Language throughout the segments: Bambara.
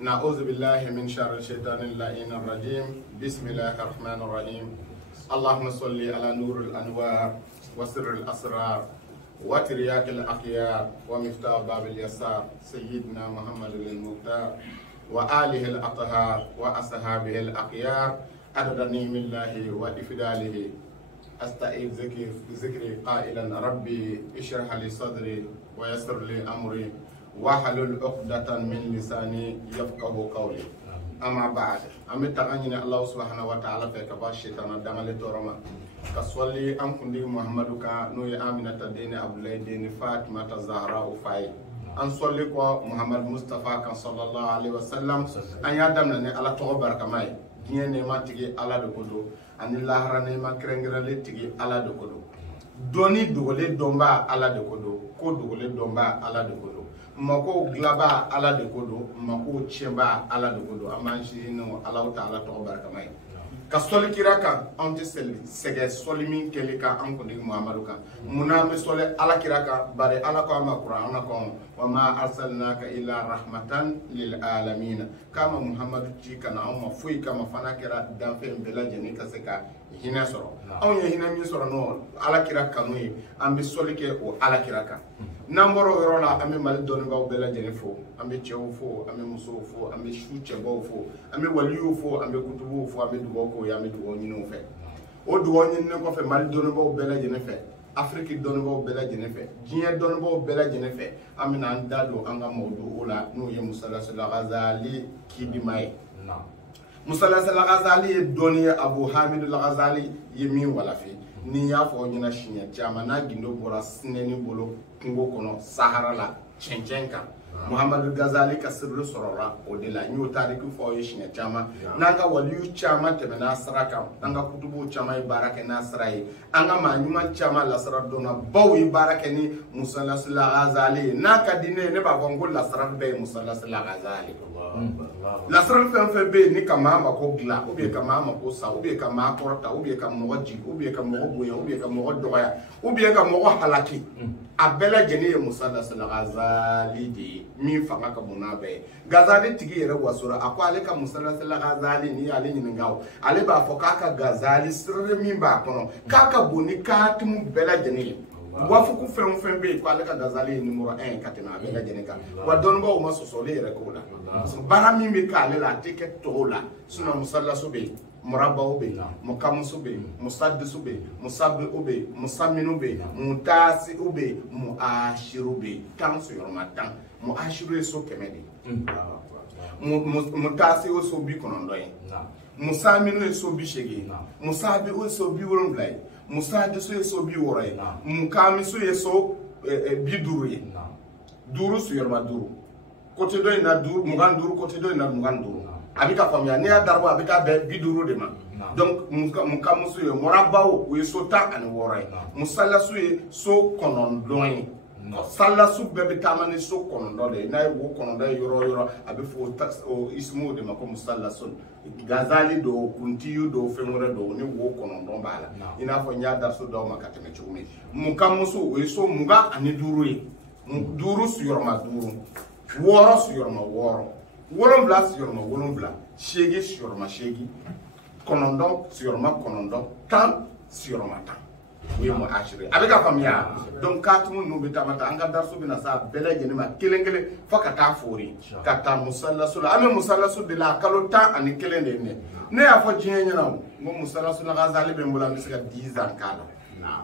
نعوذ بالله من شر الشيطان اللعين الرجيم بسم الله الرحمن الرحيم اللهم صل على نور الأنوار وسر الأسرار وترياق الأخيار ومفتاح باب اليسار سيدنا محمد المختار وآله الأطهار وأصحابه الأخيار عدد نعم الله وإفضاله أستعيذ ذكري قائلا ربي اشرح لي صدري ويسر لي أمري واحلل عقدة من لساني يفقهوا قولي أما بعد أمي تغني الله سبحانه وتعالى في كبار الشيطان دمالي تورما كسولي أم كندي محمد كا نوي آمنة دين أبولاي دين فاطمة الزهراء وفاي أن صلي كوا محمد مصطفى كان صلى الله عليه وسلم أن يدمنا على توبر كماي دين نما تيجي على دكتور أن الله رنما كرنجرالي تيجي على دكتور دوني دولي دومبا على دكتور كو دولي دومبا على دكتور mako glaba ala de kodo mako chemba ala de kodo amanji no ala ta'ala to barkamay ka soli kiraka on te sege soli min kelika an ko ni muhammadu kan muname soli ala kiraka bare ala ko ma qur'an ko wa ma arsalnaka illa rahmatan lil alamin kama muhammadu ci kana on ma fuy kama fana kira dan fe bela jeni ka seka hina soro on ye hina mi soro no ala kiraka no ambe soli ke o ala kiraka namboro yorola ame mal don baw bela jene fo ame chew fo ame muso fo ame shuche baw fo ame waliyo fo ame kutubu fo ame duwo ko ya ame duwo nyino fe o duwo nyino ko fe mal don baw bela jene fe afrique don baw bela jene fe jiye don baw bela jene fe ame nan dado anga mawdu ola no ye musalla sallallahu ghazali kidimay na musalla sallallahu ghazali doni abu hamid al-ghazali yemi wala fi ni ya fo nyina shinya chama na gindo bora sineni bolo kungo kono sahara la chenchenka muhammad ghazali ka sirru sorora o de la nyu tariku fo shinya chama nanga waliyu chama tebe na saraka nanga kutubu chama ibaraka na sarai anga manyuma chama la sarar dona bawi baraka ni musalla sallallahu ghazali naka dine ne ba gongo la sarar be musalla sallallahu ghazali la sarar fe be ni kama ma ko gla ou bien kama ma ko sa ou bien kama korta ou bien kama moji ou bien kama mo boya ou bien kama mo doya ou bien kama mo halaki abela jeni ye musalla sallallahu ghazali di mi fanga ka munabe ghazali tigi yere wasura akwa ale ka musalla sallallahu ghazali ni ale nyini ngaw ale ba fo kaka ghazali sirre mi ba kono kaka boni katum bela jeni wafu ku fen be ko ale ka ghazali numéro 1 katina bela jeni ka wa don bo ma sosole yere ko la bara mi mi ka ale la ticket to la suna musalla sobe murabba ube mukamusu be musaddisu be musabbi ube musamminu be mutasi ube muashiru be tan so yorma tan muashiru so kemedi mutasi o so bi konondoy musamminu so bi shege musabbi o so bi woronblay musaddisu so bi woray mukamisu so bi duruye duru so yorma duru côté do ina duru mugan duru côté do ina mugan duru abika famia ne ya darbo abika be biduru de ma donc muka musu ye morabawo we so ta ani woray musallasu ye so konondon sallasu be bitamani so konondon de na wo konondon yoro abi fo tax o ismu de ma ko musallasun ghazali do kuntiyu do femore do ni wo konondon bala ina fo nya dar so do makate me chumi muka musu we so muga ani duru ye duru su yorma duru woro su yorma woro wolonvla sur ma wolonvla shegi sur ma shegi konondon sur ma konondon tan sur ma tan oui mo ashire avec la famille donc quatre mun no betamata anga darso bina sa bele jeni ma kelengele fakata fori kata musallasu ame musallasu de la kalota ani kelende ne ya fo jinya na mo musallasu na ghazali be mbula misika 10 ans kala na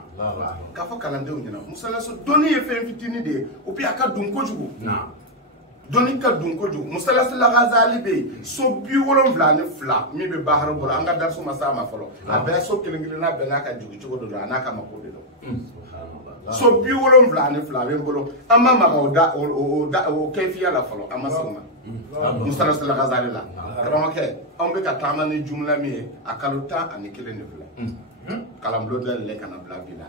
ka fo kala ndew nyina musallasu doni e fe fitini de opi aka dun ko jugo na doni ka dun ko jugo musalla sallallahu ghazali be so bi wolon vla ne fla mi be bahar bol anga dar so masama folo abe so kelengile na be naka jugo jugo do anaka makode do so bi wolon vla ne fla be bolo amma ma o kefiya la folo amma sama musalla sallallahu ghazali la donc on be ka tamani jumla mi akaluta ani kelene vla kalam blodla le kana bla bila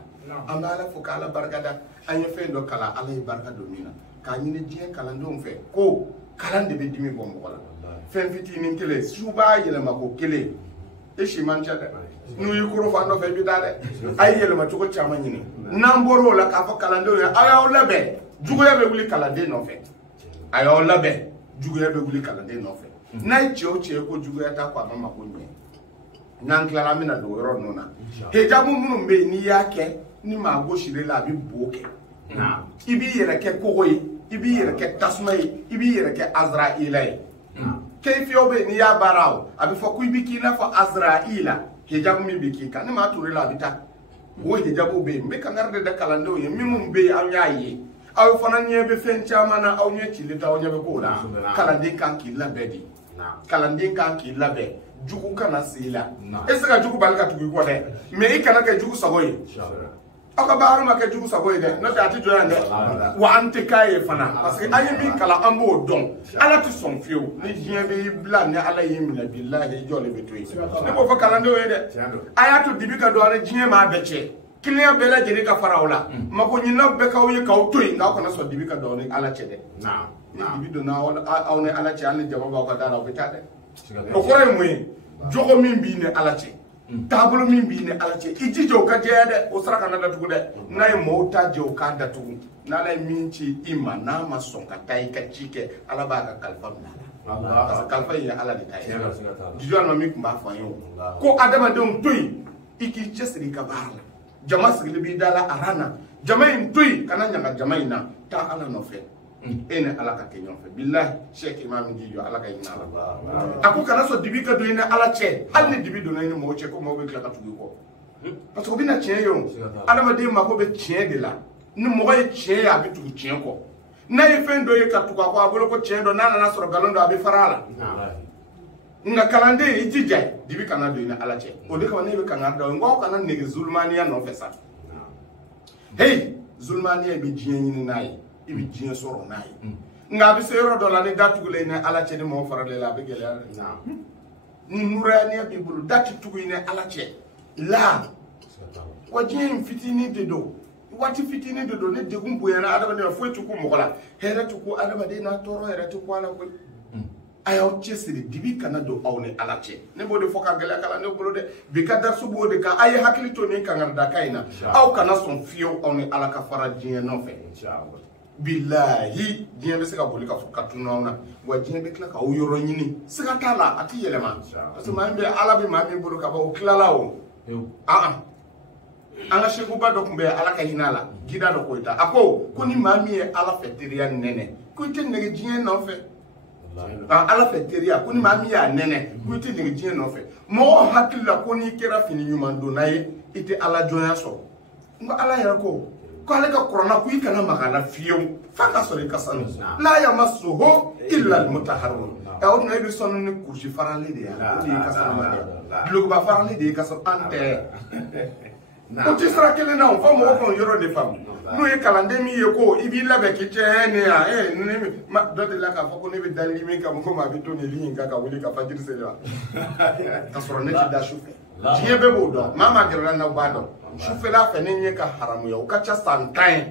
amma ala fo kala barkada anya fe do kala ala barka do mina ka ñine jien kala ndon fe ko kala de be dimi bombo wala fen fiti min kele suba yele mako kele e shi man chada nu yikuro fa no fe bi dale ay yele ma tuko chama ñine namboro la ka fo kala ndo ya ayo labe jugo ya be wuli kala de no fe ayo labe juguya bɛ wuli kalanden nɔfɛ n'a ye cɛ o cɛ ko juguya ta ko a ma mako ɲɛ n'an tilala an bɛna don yɔrɔ ninnu na hijabu minnu bɛ yen n'i y'a kɛ ni maa gosili la a bɛ bo kɛ i b'i yɛrɛ kɛ kogo ye i b'i yɛrɛ kɛ tasuma ye i b'i yɛrɛ kɛ azraila ye kɛfiyaw bɛ yen n'i y'a baara o a bɛ fɔ ko i bɛ k'i n'a fɔ azraila hijabu min bɛ k'i kan ni maa turula a bɛ taa o hijabu bɛ yen n bɛ kankari de da kalandenw ye minnu bɛ yen aw y'a ye aw fana ɲɛ bɛ fɛn caman na aw ɲɛ cili ta aw ɲɛ bɛ k'o la kalanden kan k'i labɛn de kalanden kan k'i labɛn jugu kana se la e se ka jugu bali ka tugu i kɔ dɛ mais i kana kɛ jugu sago ye aw ka baara ma kɛ jugu sago ye dɛ n'o tɛ a tɛ jɔ yan dɛ wa an tɛ k'a ye fana parce que an ye min kalan an b'o dɔn ala tɛ sɔn fiyewu ni diɲɛ bɛ bila ni ala y'i minɛ bilahi i jɔlen bɛ to yen ne b'o fɔ kalandenw ye dɛ a y'a to dibi ka don ani diɲɛ maa bɛɛ cɛ kiliyan bɛɛ lajɛlen ka fara o la mako ɲininaw bɛɛ k'aw ye k'aw to yen nk'aw kana sɔn dibi ka don ni ala cɛ dɛ ni dibi donna aw ni ala cɛ hali ni jama b'aw ka da la o bɛ taa dɛ o kɔrɔ ye mun ye jogo min b'i ni ala cɛ taabolo min b'i ni ala cɛ i jija o ka jɛya dɛ o sara kana datugu dɛ n'a ye maaw ta jɛ o k'a datugu n'ala ye min ci i ma n'a ma sɔn ka taa i ka ci kɛ ala b'a ka kalifa minɛ a la parce que kalifa in ye ala de ta ye jiju alima min tun b'a fɔ an ye o ko adamadenw to yen i k'i cɛsiri i ka baara la jama sigilen b'i da la a ran na jama in to yen kana ɲaga jama in na taa ala nɔfɛ e ni ala ka kɛ ɲɔgɔn fɛ bilahi sɛki imam ji jɔ ala ka hinɛ ala a ko kana sɔn dibi ka don i ni ala cɛ hali ni dibi donna i ni mɔgɔ cɛ ko mɔgɔw bɛ tila ka tugu i kɔ parce que o bɛna tiɲɛ ye o adamaden mako bɛ tiɲɛ de la ni mɔgɔ ye tiɲɛ ye a bɛ tugu tiɲɛ kɔ n'a ye fɛn dɔ ye ka tugu a kɔ a bolo ko tiɲɛ dɔ n'a nana sɔrɔ nkalon dɔ a bɛ fara a la nka kalanden i jija dibi kana don i ni ala cɛ o de kama ne bɛ kangari da o ye n ko aw kana nege zulumaniya nɔfɛ sa heyi zulumaniya bɛ diɲɛ ɲini n'a ye i bɛ diɲɛ sɔrɔ n'a ye nka a bɛ se yɔrɔ dɔ la ni da tugulen ni ala cɛ ni mɔgɔ faralen la a bɛ gɛlɛya dɛ ni nurayaniya b'i bolo da tɛ tugu i ni ala cɛ la wa diɲɛ in fitinin de don waati fitinin de don ni degun bonyana adamaden ma foyi tɛ ku mɔgɔ la hɛrɛ tɛ ku adamaden na tɔɔrɔ yɛrɛ tɛ ku ala koyi a y'aw cɛsiri dibi kana don aw ni ala cɛ ne b'o de fɔ ka gɛlɛya kalan ne bolo dɛ bi ka darisu b'o de kan a ye hakili to nin kangaridaka in na aw kana sɔn fiyewu aw ni ala ka fara diɲɛ nɔfɛ bilahi diɲɛ bɛ se ka boli ka fɔ ka tunu aw na wa diɲɛ bɛ tila k'aw yɔrɔ ɲini siga t'a la a tɛ yɛlɛma parce que maa min bɛ ala bɛ maa min bolo ka ban o tilala o an ka sekuba dɔ tun bɛ ala ka hinɛ a la gida dɔ ko a ko ni maa min ye ala fɛ teriya nɛnɛ ko i tɛ nɛgɛ diɲɛ nɔfɛ ala fɛ teriya ko ni maa min y'a nɛnɛ ko i tɛ nɛgɛ diɲɛ nɔfɛ mɔgɔw hakili la ko n'i kɛra fini ɲuman donna ye i tɛ ala jɔnya sɔrɔ n ko ala yɛrɛ ko ale ka kuranna ko i kana maga a la fiyewu f'a ka sɔrɔ i ka sanu la yamassuhu illa al-mutahharun o tuma e bɛ sɔnni ni kurusi farali de ye o de y'i ka sanu ma dɛ dulokiba farali de y'i ka sɔrɔ an tɛ o tɛ sira kelen na o fɔ mɔgɔ kɔni yɔrɔ de faamu n'o ye kalanden min ye ko i b'i labɛn k'i cɛ ne ya dɔ de la k'a fɔ ko ne bɛ dali min kan ko maa bɛ to nin li in kan ka wuli ka fajiri seli wa ka sɔrɔ ne tɛ da su fɛ diɲɛ bɛɛ b'o dɔn maa maa gɛrɛla n'aw b'a dɔn sufɛla fɛ ne ɲɛ ka haramuya o ka ca san 10 ye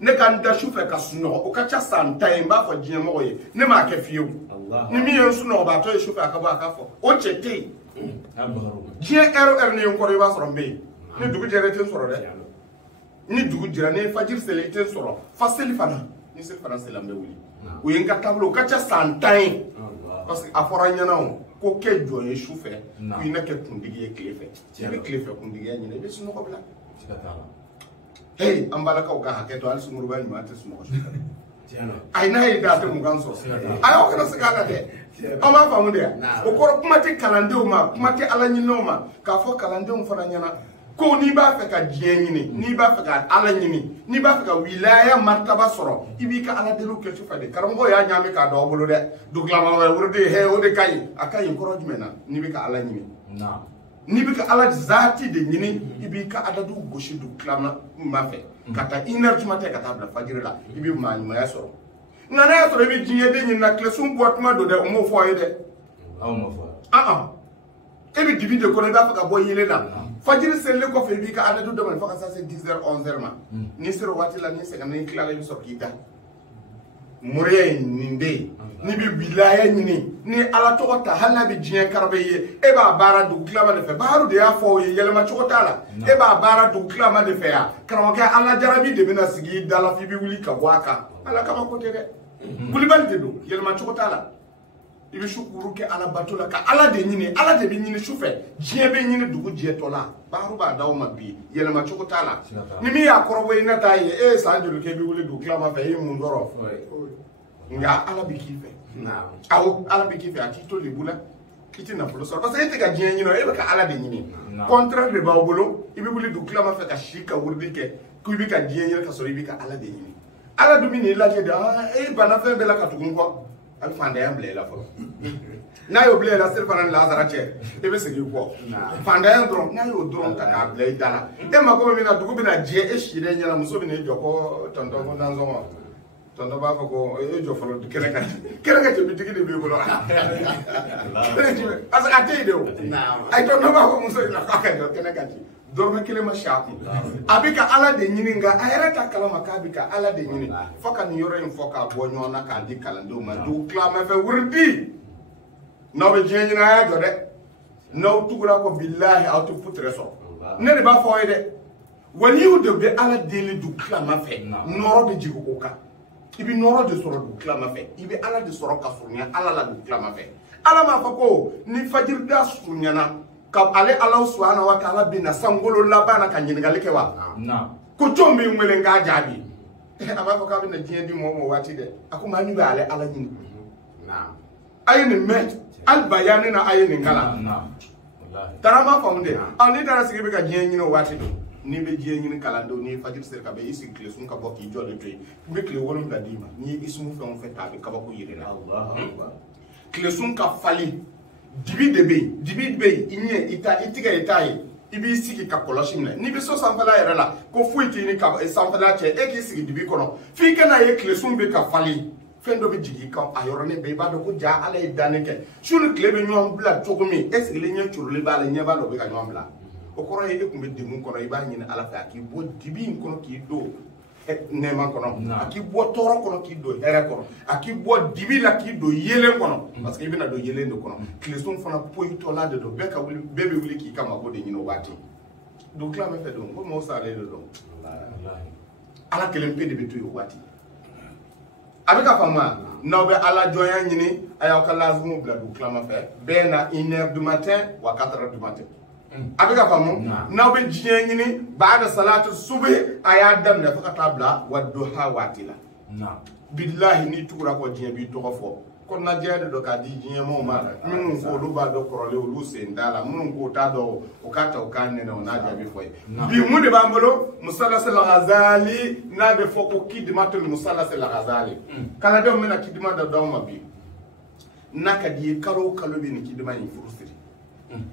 ne ka n da su fɛ ka sunɔgɔ o ka ca san 10 ye n b'a fɔ diɲɛ mɔgɔ ye ne m'a kɛ fiyewu ni min ye n sunɔgɔbaatɔ ye su fɛ a ka bɔ a ka fɔ o cɛ tɛ yen diɲɛ ɛri o ɛri ni ye n kɔrɔ i b'a sɔrɔ n bɛ yen ni dugu jɛra i tɛ n sɔrɔ dɛ ni dugu jɛra ni fajiri seli i tɛ n sɔrɔ fa seli fana ni seli fana seli an bɛ wuli o ye n ka taabolo o ka ca san 10 ye parce que a fɔra ɲɛna o ko kɛ jɔn ye su fɛ ko i na kɛ kundigi ye tile fɛ i bɛ tile fɛ kundigiya ɲini i bɛ sunɔgɔ bila heyi an balakaw ka hakɛ to hali sunkuruba ɲuman tɛ sunɔgɔ su fɛ ayi n'a ye da a tɛ mugan sɔrɔ a y'aw kana segin a la dɛ aw b'a faamu de yan o kɔrɔ kuma tɛ kalandenw ma kuma tɛ ala ɲininaw ma k'a fɔ kalandenw fana ɲɛna ko n'i b'a fɛ ka diɲɛ ɲini n'i b'a fɛ ka ala ɲini n'i b'a fɛ ka wilaya martaba sɔrɔ i b'i ka ala deliw kɛ su fɛ de karamɔgɔ y'a ɲaami k'a dɔn aw bolo dɛ dugulama wɛrɛ woro de hɛ o de ka ɲi a ka ɲi kɔrɔ jumɛn na n'i bɛ ka ala ɲini n'i bɛ ka ala zaati de ɲini i b'i ka adadu gosi dugulama ma fɛ ka taa 1 heure tuma tɛ ka taa bila fajiri la i bɛ maa ɲumanya sɔrɔ nka n'a y'a sɔrɔ i bɛ diɲɛ den ɲini na tile sun bɔ tuma don dɛ o m'o fɔ a ye dɛ e bɛ dibi de kɔnɔ i b'a fɛ ka bɔ yelen na fajiri selilen kɔfɛ i b'i ka adadu dɔ ma fo ka taa se 10 heures 11 heures ma n'i sera o waati la n'i sɛgɛnna n'i tilala i bɛ sɔrɔ k'i da moriya ye nin bɛ yen n'i bɛ wilaya ɲini ni ala tɔgɔ ta hali n'a bɛ diɲɛ karabe ye e b'a baara dugu tilama de fɛ baharu de y'a fɔ o ye yɛlɛma cogo t'a la e b'a baara dugu tilama de fɛ yan karamɔgɔkɛ ala jarabi de bɛna sigi i da la f'i bɛ wuli ka bɔ a kan ala kama ko tɛ dɛ Kulibali de do yelma cogo tala ibi shukuru ke ala batola ka ala de nyini ala de bi nyini shufe jiye be nyini dugu jiye tola baru ba dawo mabi yelma cogo tala ni mi ya korobo ina ta ye sa jolu ke bi wuli du klama fe mun doro nga ala bi kife aw ala bi kife akito libula kiti na fulo soro parce que ka jiye nyino e ka ala de nyini contraire de bawolo ibi wuli du klama fe ka shika wurdi ke ku bi ka jiye nyino ka soro ibi ka ala de nyini ala dumini la ke da bana fe be la ka tugun ko al fanda yam blela fo na yo blela sir fanan la zara che e be segi ko fanda yam dron na yo dron ta ka blay dala e ma ko mi na dugu bi na je e shire nyala muso bi ne joko tondo ko dan zo tondo ba ko e jo folo kere ka bi digi de bi bolo asa ate de o ay tondo ba ko muso na ka do kene ka dorme kelema shaku abika ala de nyininga ayrata kalama kabika ala de nyini foka ni yoro en foka bonyo na ka di kala ndo ma du klama fe wurdi no be jenyina ya do de no tugura ko billahi auto putre so ne de ba fo de wani u de be ala de li du klama fe noro be jigo ko ka ibi noro de soro du klama fe ibi ala de soro ka furnya ala la du klama fe ala ma fa ko ni fajir da sunya na ka ale Allah subhanahu wa ta'ala bina sangolo labana ka nyingali ke wa ko tombe ngwele nga jabi aba ko ka bina jien di mo wati de akuma ni ba ale ala nyin ayini met al bayani na ayini ngala wallahi tarama faunde ani dara sigi be ka jien nyino wati do ni be jien nyino kalando ni fajir ser ka be isi kle sun ka bokki jole toy be kle wolum da dima ni ismu fe on fe tabi ka bokko yire Allah akbar kle sun ka fali dibi be inye itiga itaye ibi sigi ka koloshimne ni bi so sanfala yere la ko fuiti ni ka sanfala che e ki sigi dibi kono fi kana ye klesum be ka fali fendo be jigi ka ayorone be ba do ko ja ala idaneke shunu klebe nyom bla tokumi e sigi le nye churule ba le nye ba do be ka nyom bla o koro ye kumbe dimu kono iba nyine ala fa ki bo dibi kono ki do nema kono aki bo toro kono ki do here kono aki bo dibi la ki do yele kono parce que ibina do yele ndo kono kleson fona poito la de do beka wuli bebe wuli ki kama bo de nyino wati do klama fe do ko mo sa le do wallahi ala kelem pe de betu yo wati abeka fama no be ala joya nyini aya ka lazmu bla do klama fe be na 1h du matin wa 4h du matin abika famu na be jiye nyini baada salatu subhi ayadam na faka tabla wa duha watila billahi ni tukura ko jiye bi to fo ko na jeede do ka di jiye mo ma min ko lu ba do korole lu se ndala mun ko ta do o kata o kanne no na jabi foy bi mu de bambolo musallas al ghazali na be foko kidmatul musallas al ghazali kala do mena kidma do ma bi nakadi kalo bi ni kidma ni furusiri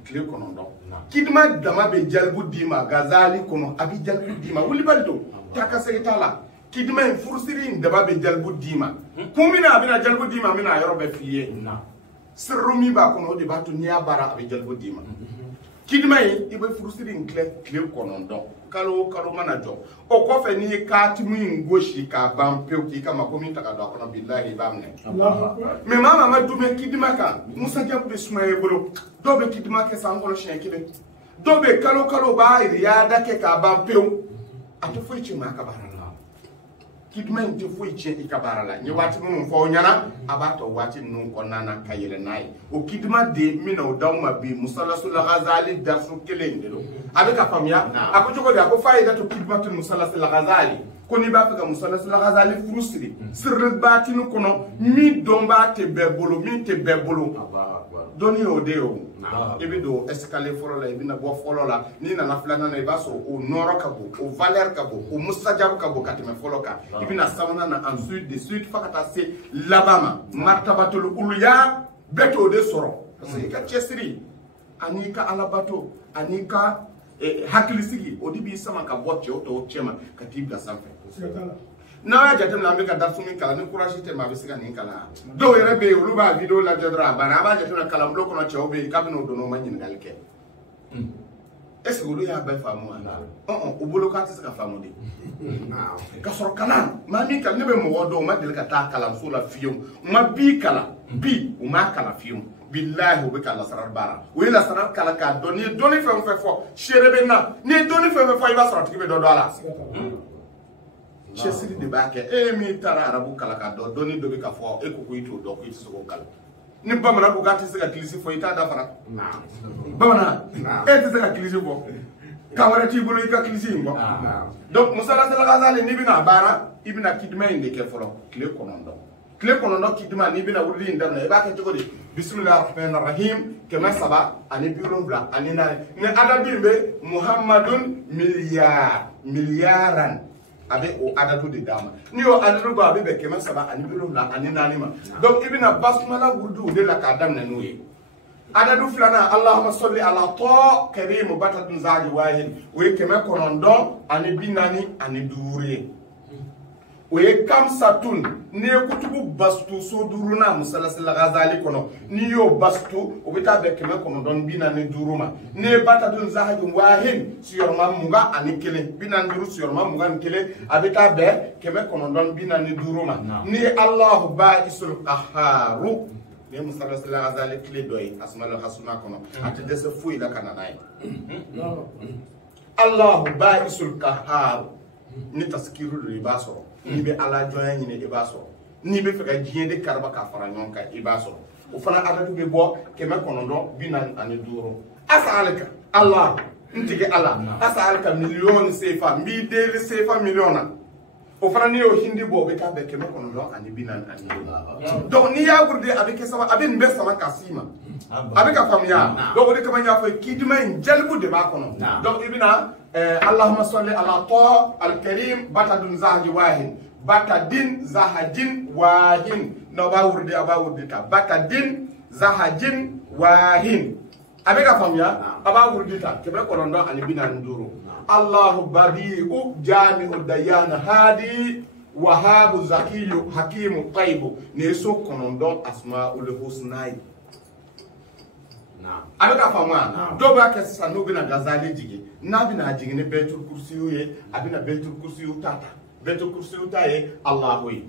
kile kono do kidma dama be jalbu dima gazali kono abi jalbu dima wuli baldo takase tala kidma en furusiri dama be jalbu dima kumina abina jalbu dima mina yorobe fiye sirrumi ba kono de batu niya bara abi jalbu dima kidma yi ibe furusiri kile kono do kalo mana jo o ko fe ni katimu ngoshi ka bampe ki kama komi taka do kono billahi bamne me mama ma dume kidma ka musa jabu be suma e bolo do be kidma ke sangolo shen kibe do be kalo ba riada ke ka bampe atu fo ichi ma ka barala kidma nti fo ichi ikabarala ni wati mun fo nyana abato wati nun ko nana kayele nay o kidma de mina o dawma bi musallasul ghazali darsu kelende do abeka famia akuchoko de ako faida to kidmatul musallasul ghazali koni ba fika musallasul ghazali furusiri sirr batinu kono mi domba te bebolo mi te bebolo doni o de o ibi do escalier folo la ibina bo folo la ni na flana na ibaso o noro kabo o valeur kabo o musajab kabo katime folo ka ibina samana na ensuite de suite fakata se labama martabatul ulya beto de soro parce que ka chesiri anika alabato anika hakilisigi odibi sama ka botche o chema katibga sanfe na jatem na mbeka darsu min kala ni courage te ma be siga ni kala do yere be uluba video la jodra bana ba jatem na kala bloko no chewbe kabino do no manyin galke est-ce que ya ba famu ala o bolo ka tsaka famu de ka sor kala ma mi kala ne be mo wodo ma del ka ta kala so la fiyum ma bi kala bi o ma kala fiyum billahi o be kala sarar bara o ila sarar kala ka doni fe fo sherebe na ni doni fe iba sor tibe do ala cɛsiri de b'a kɛ min taara arabu kala ka dɔn dɔnni dɔ bɛ ka fɔ e ko ko i t'o dɔn ko i tɛ se k'o kala ni bamanan ko k'a tɛ se ka kilisi fɔ i t'a dafara bamanan e tɛ se ka kilisi fɔ kan wɛrɛ t'i bolo i ka kilisi in bɔ donc musala salakazali n'i bɛna a baara i bɛna kidima in de kɛ fɔlɔ tile 9 kidima n'i bɛna wulili in daminɛ i b'a kɛ cogo di bisimilahi rahmani rahim 374 ani 4 ni adadu in bɛ muhammadun miliyaran a bɛ o adadu de d'a ma n'i y'o adadu bɔ a bɛ bɛn 374 ani 4 ma donc i bɛna basumala wurudu de la k'a daminɛ n'o ye adadu filanan allahumma salli ala tɔ karimu batadun zaji wahid o ye 945 ani 5 ye o ye kamsatun n'i ye kutubu bastu so duurunan musalasila gazali kɔnɔ n'i y'o bastu o bɛ taa bɛn 945 ma n'i ye batadun zaji wahid sigiyɔrɔma 21 45 sigiyɔrɔma 21 a bɛ taa bɛn 945 ma n'i ye allahu ba'isul qaharu ni musala sala gazali kile dɔ ye asmaul hasuna kɔnɔ a tɛ dɛsɛ foyi la ka na n'a ye allahu ba'isul qahar ni taskiru do i b'a sɔrɔ n'i bɛ ala jɔnya ɲini i b'a sɔrɔ n'i bɛ fɛ ka diɲɛ de kariba ka fara ɲɔgɔn kan i b'a sɔrɔ o fana adadu bɛ bɔ 945 as'aluka allah n tigi ala as'aluka miliyɔn sefa n b'i deli sefa miliyɔn na o fana n'i y'o hindi bɔ o bɛ taa bɛn 945 donc n'i y'a wurudi a bɛ kɛ sama a bɛ nin bɛɛ sama ka s'i ma a bɛ ka faamuya donc o de kama n y'a fɔ kidima in jalibu de b'a kɔnɔ donc i bɛna allahumma salli ala tɔ alkarim batadun zahaji wahid batadin zahajin wahid n'aw b'a wurudi a b'a wurudi ta batadin zahajin wahid a bɛ ka faamuya a b'a wurudi ta 945 Allahu badi'u jami'u dayana hadi wahabu zakiyu hakimu taibu ne so konondon asma'ul husna a bɛ ka faamuya dɔw b'a kɛ sisan n'u bɛna gazali jigin n'a bɛna jigin ni bɛtul kursiyu ye a bɛna bɛtul kursiyu ta bɛtul kursiyu ta ye Allahu ye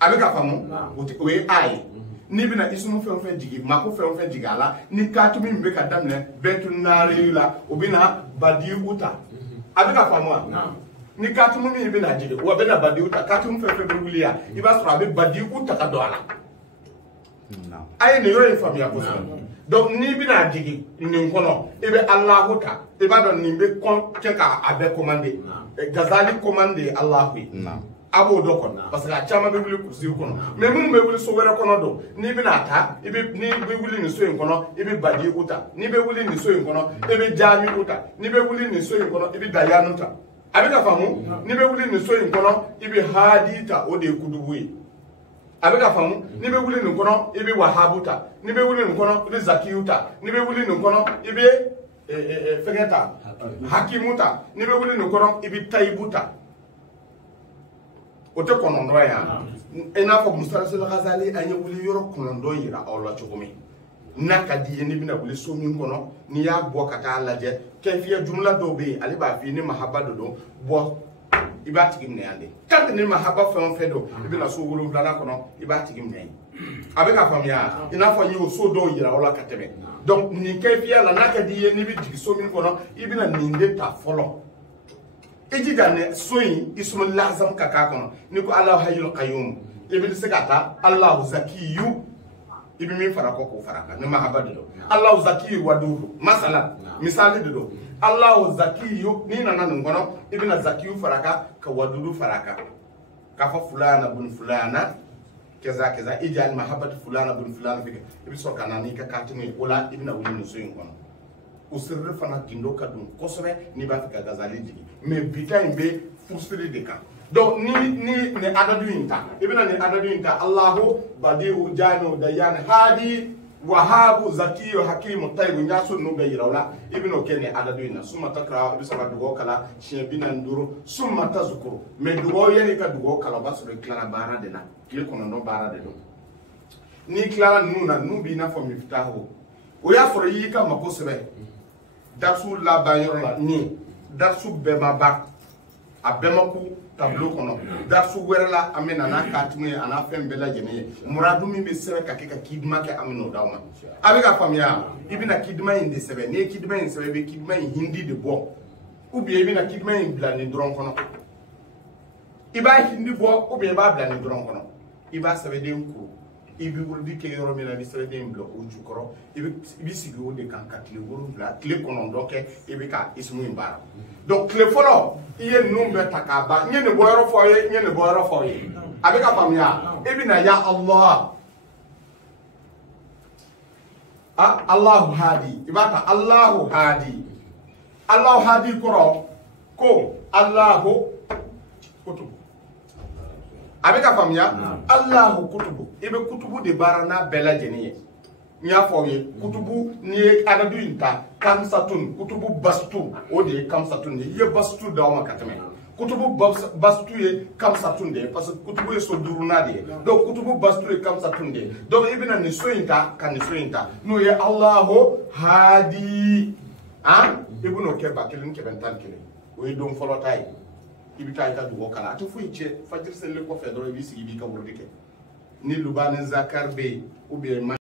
a bɛ ka faamu o ye a ye n'i bɛna isumu fɛn o fɛn jigin mako fɛn o fɛn jigin a la ni katumi min bɛ ka daminɛ bɛtul naari la o bɛna badi'u ta a bɛ ka faamu wa ni katumu min bɛna jigin wa bɛna badi'u ta katumu fɛn fɛn bɛ wuli yan i b'a sɔrɔ a bɛ badi'u ta ka don a la a ye nin yɔrɔ in faamuya kosɛbɛ donc n'i bɛna jigin nin kɔnɔ i bɛ Allahu ta i b'a dɔn nin bɛ kɛ k'a bɛɛ commandé gazali commande ye Allahu ye a b'o dɔn kɔnɔ parce que a caman bɛ wuli kursiw kɔnɔ mais minnu bɛ wuli so wɛrɛ kɔnɔ don n'i bɛna ta n'i bɛ wuli nin so in kɔnɔ i bɛ badi'u ta n'i bɛ wuli nin so in kɔnɔ i bɛ jami'u ta n'i bɛ wuli nin so in kɔnɔ i bɛ dayanu ta a bɛ ka faamu n'i bɛ wuli nin so in kɔnɔ i bɛ hadi ta o de ye kudubu ye a bɛ ka faamu n'i bɛ wuli nin kɔnɔ i bɛ wahabu ta n'i bɛ wuli nin kɔnɔ i bɛ zakiyu ta n'i bɛ wuli nin kɔnɔ i bɛ fɛngɛ ta hakimu ta n'i bɛ wuli nin kɔnɔ i bɛ tayibu ta o tɛ kɔnɔntɔn ye i n'a fɔ musalasul gazali an ye wuli yɔrɔ kɔnɔntɔn yira aw la cogo min n'a ka di ye n'i bɛna wuli so min kɔnɔ n'i y'a bɔ ka taa lajɛ kɛfiya jumla dɔw bɛ yen ale b'a f'i ye ni mahaba de don bɔ i b'a tigi minɛ yan de tant que ni mahaba fɛn o fɛn don i bɛna so 7 kɔnɔ i b'a tigi minɛ yen a bɛ ka faamuya i n'a fɔ n y'o so dɔw yira aw la ka tɛmɛ donc nin kɛfiya la n'a ka di ye n'i bɛ jigin so min kɔnɔ i bɛna nin de ta fɔlɔ i jija ne so in ismu lazam ka k'a kɔnɔ ni ko Allahu hayyul qayyum i bɛ se ka taa Allahu zakiyu i bɛ min fara kɔ k'o fara kan ni mahaba de don Allahu zakiyu wadudu masala misali de don Allahu zakiyu n'i nana nin kɔnɔ i bɛna zakiyu fara kan ka wadudu fara kan k'a fɔ fulana bun fulana kɛza kɛza i jali mahabati fulana bun fulana fɛ i bɛ sɔrɔ ka na n'i ka katimu ye o la i bɛna wuli nin so in kɔnɔ o sirri fana gindo ka don kosɛbɛ n'i b'a fɛ ka gazali jigin mais bita in bɛ furusiri de kan donc ni nin adadu in ta i bɛna nin adadu in ta Allahu badi'u jami'u dayyan hadi wahabu zakiyu hakimu tayibu n y'a so ninnu bɛɛ yira o la i bɛna o kɛ nin adadu in na summa takra i bɛ sɔrɔ ka dugawu kala siɲɛ 45 summa tazkuru mais dugawu yanni ka dugawu kala o b'a sɔrɔ i tilara baara de la tile 9 baara de don n'i tilara ninnu na ninnu b'i n'a fɔ miftahu o y'a sɔrɔ i y'i ka mako sɛbɛ darsu laban yɔrɔ la ni darsu bɛɛ ma ban a bɛɛ ma ku tableau kɔnɔ darsu wɛrɛ la an bɛ na n'a katimu ye a n'a fɛn bɛɛ lajɛlen ye muradu min bɛ sɛbɛn ka kɛ ka kidima kɛ an bɛ n'o d'aw ma a bɛ ka faamuya i bɛna kidima in de sɛbɛn n'i ye kidima in sɛbɛn i bɛ kidima in hindi de bɔ ou bien i bɛna kidima in bila nin dɔrɔn kɔnɔ iba hindi bo o be ba bla ni dron kono iba sabe den ko ibi wurdi ke yoro mi na bi sabe den blo o jukoro ibi sigi o de kan ka kle wuru bla kle kono doke ibi ka ismu imbara donc kle folo iye numbe takaba nyene bo yoro fo ye nyene bo yoro fo ye abi ka famia ibi na ya Allah Allahu hadi ibata Allahu hadi koro ko Allahu kutubu abeka famia Allahu kutubu ibe kutubu de barana bela jeniye nya foye kutubu ni adadu inta kamsatun kutubu bastu o de kamsatun ye bastu da ma katame kutubu bastu ye kamsatun de parce que kutubu ye so duruna de donc kutubu bastu ye kamsatun de donc ibina ni soyinta kan ni soyinta no ye Allahu hadi ibno ke bakelin ke bental kele o ye don folo tay ibita ita dugo kala atu fu iche fajir sele ko fedro bi sigi bi ka wurdike ni lubane zakar be ou bien